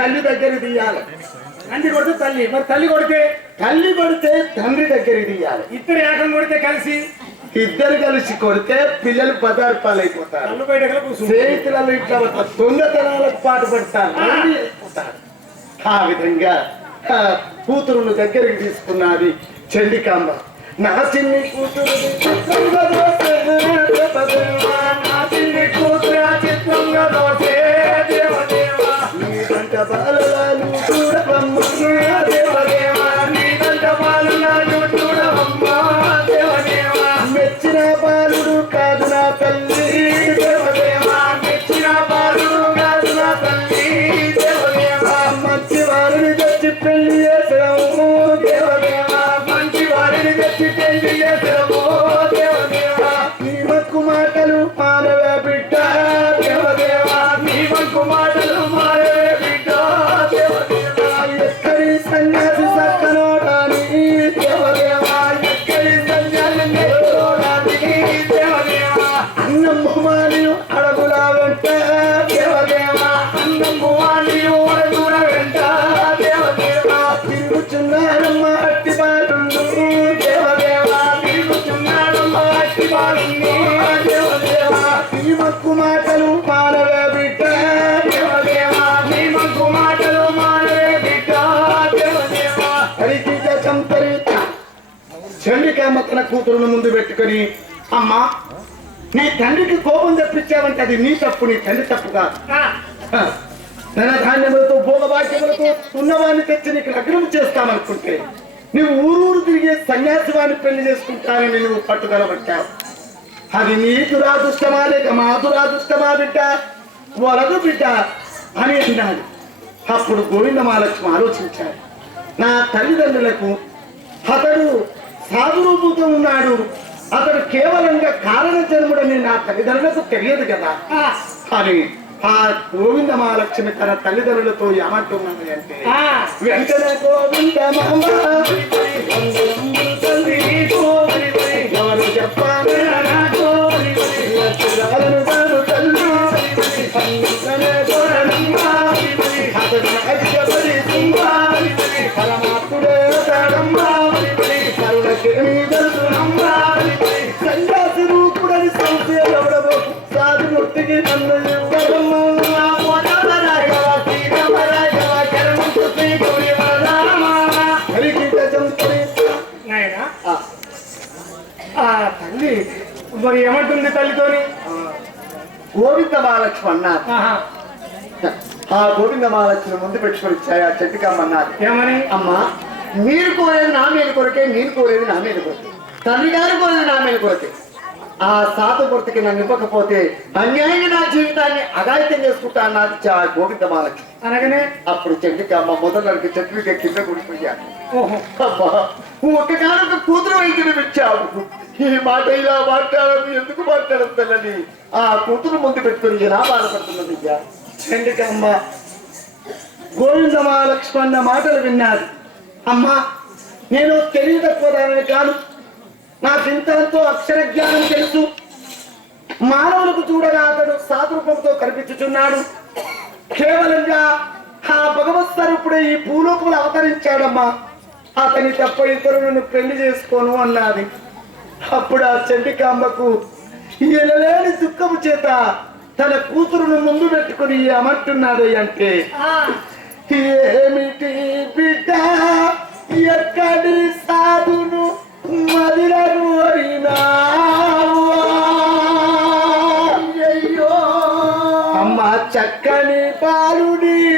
తల్లి దగ్గర తీయాలి. తండ్రి కొడితే తల్లి. మరి తల్లి కొడితే తల్లి కొడితే తండ్రి దగ్గర తీయాలి. ఇద్దరు ఏకం కొడితే కలిసి? ఇద్దరు కలిసి కొడితే పిల్లలు పదార్థాలు అయిపోతారు స్నేహితులలో ఇట్లా దొంగతనాలకు పాటు పడతారు. ఆ విధంగా కూతురును దగ్గరికి తీసుకున్నది చండికాంబ. నా చిన్ని కూతురు చిత్రంగా దోసే నా చిన్ని కూతురు చిత్రంగా దోసే అన్నం భూమానియు అడగుల వెంట దేవదేవ అన్నం భూమానియు అడగుల వెంట దేవదేవా తిరుగుచున్నారమ్మ అట్టి బాలుండు. దేవదేవా తిరుగుచున్నారమ్మ అట్టి బాలుండు. దేవదేవ ఈ మక్కు మాటలు మానవ బిడ్డ దేవదేవ ఈ మక్కు మాటలు మానవ బిడ్డ దేవదేవ హరికిత చంపరిత చండికామ్మ కూతురును ముందు పెట్టుకొని అమ్మా నీ తండ్రికి కోపం తెప్పించావంటే అది నీ తప్పు నీ తండ్రి తప్పు కాదు. ధన ధాన్యములతో భోగభాగ్యములతో ఉన్నవాడిని తెచ్చి నీకు లగ్నం చేస్తామనుకుంటే నువ్వు ఊరూరు తిరిగే సన్యాసివాన్ని పెళ్ళి చేసుకుంటానని నువ్వు పట్టుదల పట్టావు అది నీ దురాదృష్టమా లేక మా దురాదృష్టమా బిడ్డ? వరదు బిడ్డ అని అన్నాడు. అప్పుడు గోవింద మహాలక్ష్మి ఆలోచించాడు. నా తల్లిదండ్రులకు అతడు సాధు రూపంతో ఉన్నాడు. అతడు కేవలంగా కారణ జన్ముడని నా తల్లిదండ్రులకు తెలియదు కదా. అని ఆ గోవింద మహాలక్ష్మి తన తల్లిదండ్రులతో ఏమంటున్నది అంటే వెంటనే గోవింద తల్లి మరి ఏమంటుంది తల్లితోని? గోవింద మహాలక్ష్మి అన్నారు. ఆ గోవింద మహాలక్ష్మి ముందు పెట్టుకొని ఇచ్చాయి ఆ చెట్టుకమ్మన్నారు ఏమని? అమ్మా మీరు కోరేది నా మీద కొరకే నేను కోరేది నా మీద కొరకే. తండ్రి గారు కోరేది నా మీద కొరకే. ఆ సాధుమూర్తికి నన్ను ఇవ్వకపోతే అన్యాయంగా నా జీవితాన్ని అగాయితం చేసుకుంటా అన్నది ఆ గోవింద మహాలక్ష్మి అనగానే? అప్పుడు చెట్టుకమ్మ మొదలకి చెట్టుకి కింద కూడిపోయాను ఓహో. అమ్మా ఒక్కగానొక కూతురు వైద్యుని ఇచ్చావు ఈ మాట ఇలా మాట్లాడడం ఎందుకు మాట్లాడడం తెల్లని? ఆ కూతురు ముందు పెట్టుకుని ఎలా బాధపడుతున్నది గోవింద మహాలక్ష్మి అన్న మాటలు విన్నారు అమ్మా నేను తెలివి తక్కువదానని కాదు. నా చింతనతో అక్షర జ్ఞానం తెలుసు. మానవులకు చూడగా అతడు సాధురూపంతో కనిపించుచున్నాడు. కేవలంగా ఆ భగవత్ స్వరూపుడే ఈ భూలోకంలో అవతరించాడమ్మా. అతని తప్ప ఇతరులను పెళ్ళి చేసుకోను అన్నది. అప్పుడు ఆ చండికాంబకు ఎనలేని దుఃఖము చేత తన కూతురును ముందు పెట్టుకుని ఏమంటున్నాడు అంటే ఏమిటి బిడ్డ? ఎక్కడి సాధును చక్కని బాలుడి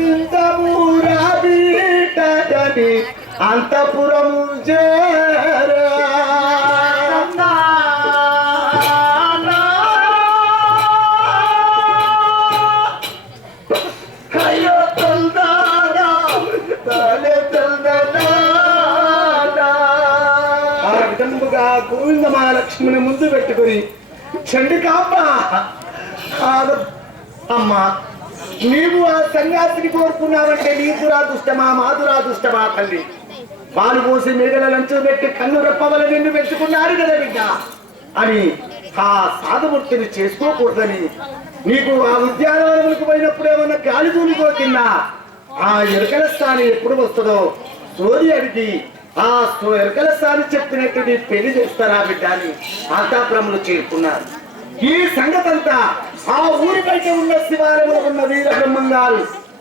కిందమురా అంతపురం చేరా. గోవింద మహాలక్ష్మిని ముందు పెట్టుకుని చండికామ్మ అమ్మా. నీవు ఆ సన్యాసిని కోరుకున్నావంటే నీ దుష్టమా మాధురా దుష్టమా తల్లి? పాలు పోసి మిగల లంచు పెట్టి కన్ను రెప్పవల నిన్ను పెట్టుకున్నారు కదా బిడ్డ. అని ఆ సాధుమూర్తిని చేసుకోకూడదని నీకు ఆ ఉద్యానవనములకు పోయినప్పుడు ఏమన్నా గాలి తూలికో తిన్నా ఆ ఎరకల స్థానం ఎప్పుడు వస్తుందో సోది అడిగి ఆ సో- ఎరకల స్థానం చెప్పినట్టు నీ పెళ్ళి చేస్తారా బిడ్డ అని అంతాపురములు చేరుకున్నారు. ఈ సంగతంతా ఆ ఊరి బయట ఉన్న శివాలయంలో ఉన్న వీర బ్రహ్మంగారు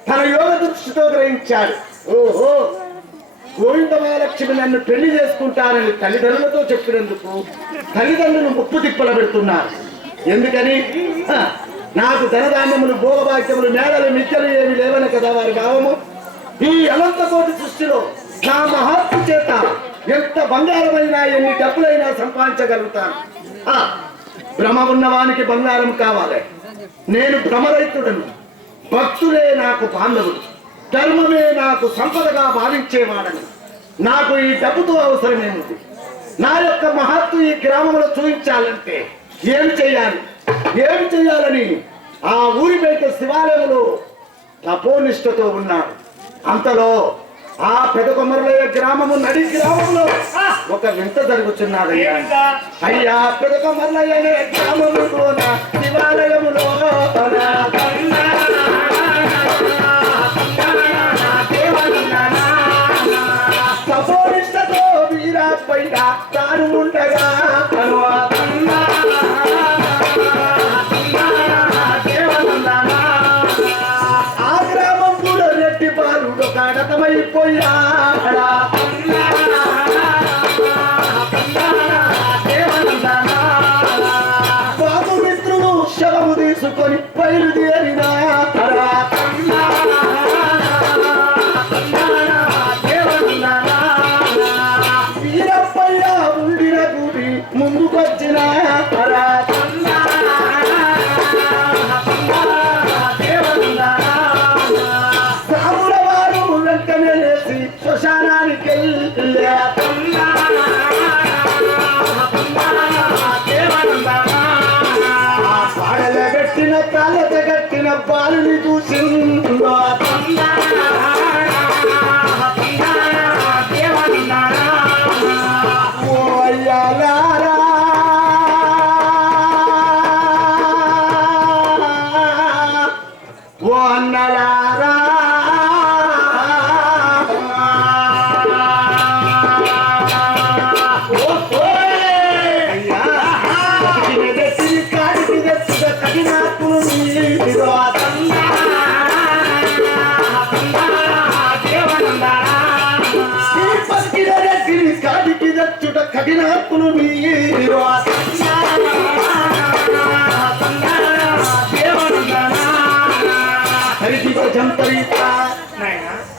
తన యోగ దృష్టితో గ్రహించాడు. ఓహో గోవింద మహాలక్ష్మి నన్ను పెళ్ళి చేసుకుంటానని తల్లిదండ్రులతో చెప్పినందుకు తల్లిదండ్రులు ముప్పు తిప్పల పెడుతున్నారు. ఎందుకని? నాకు ధనధాన్యములు భోగభాగ్యములు మేడలు మిద్దలు ఏమి లేవని కదా వారి భావము? ఈ అనంత కోటి సృష్టిలో నా మహాత్మ చేత ఎంత బంగారమైనా ఎన్ని డబ్బులైనా సంపాదించగలుగుతాను. భ్రమ ఉన్నవానికి బంగారం కావాలి. నేను భ్రమరైతుడను భక్తులే నాకు బాంధవుడు ధర్మమే నాకు సంపదగా భావించేవాడని. నాకు ఈ డబ్బుతో అవసరమేముంది? నా యొక్క మహత్తు ఈ గ్రామంలో చూపించాలంటే ఏం చేయాలి? ఏం చేయాలని ఆ ఊరి బయట శివాలయంలో తపోనిష్టతో ఉన్నాడు. అంతలో ఆ పెద్ద కొమ్మరలయ్య గ్రామము నడి గ్రామంలో ఒక వింత జరుగుతున్నదయ్యా ఏమిటా? అయ్యా పెద్ద కొమ్మరలయ్య గ్రామములోన శివాలయములో తపోనిష్టతో వీరా పైన తాను ఉండగా ముందుకొచ్చిన రాముల వారు వెంటనే లేచి శ్మశానానికి పాడలగట్టిన కాలత బాలుని కఠినాత్ములు మీరు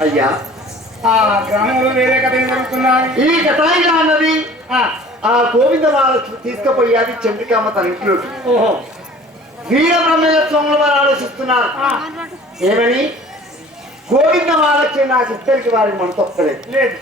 అయ్యా. ఆ గ్రామంలో వేరే కథ ఏం జరుగుతున్నాయి? ఈ కథాయిగా అన్నది ఆ, గోవింద వాళ్ళకి తీసుకుపోయాది చంద్రికామ తన ఇంట్లోకి. ఓహో. వీర బ్రహ్మయ్య స్వాముల వారు ఆలోచిస్తున్నారు ఏమని? గోవింద వాళ్ళకి నాకు ఇద్దరికి వారికి మన తప్పలేదు లేదు.